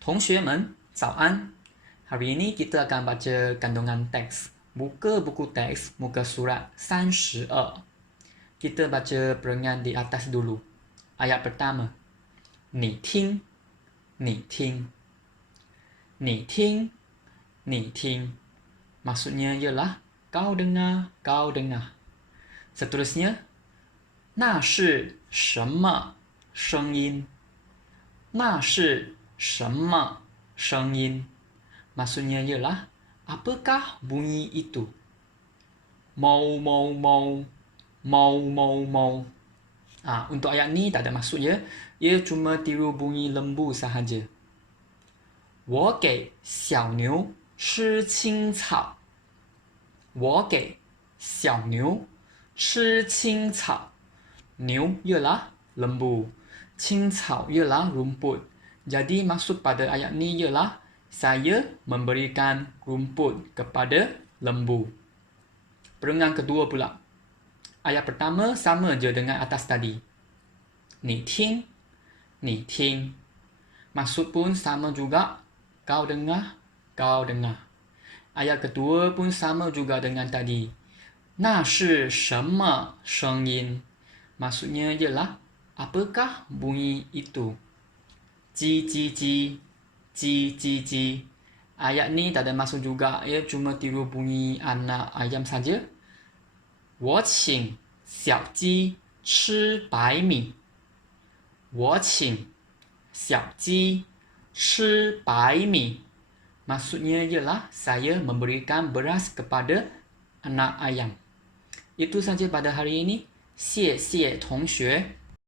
同学们，早安. Hari ini kita akan baca kandungan teks. Buka buku teks, muka surat 32. Kita baca perangan di atas dulu. Ayat pertama. 你听,你听. 你听,你听. Maksudnya ialah kau dengar, kau dengar. Seterusnya, 那是什么声音? 那是什么声音? Maksudnya ialah apakah bunyi itu? Mau mau mau, mau mau mau. Untuk ayat ni tak ada maksud ya. Ia cuma tiru bunyi lembu sahaja. 我给小牛吃青草. 我给小牛吃青草. Niu ialah lembu. 青草 ialah rumput. Jadi maksud pada ayat ni ialah saya memberikan rumput kepada lembu. Perangan kedua pula. Ayat pertama sama je dengan atas tadi. 你听,你听. Maksud pun sama juga. Kau dengar, kau dengar. Ayat kedua pun sama juga dengan tadi. 那是什么声音? Maksudnya ialah apakah bunyi itu? Ji ji ji, ji ji ji. Ayat ni tak ada maksud juga, ia cuma tiru bunyi anak ayam saja. 我请小鸡吃白米. 我请小鸡吃白米. Maksudnya ialah saya memberikan beras kepada anak ayam. Itu saja pada hari ini. 谢谢同学.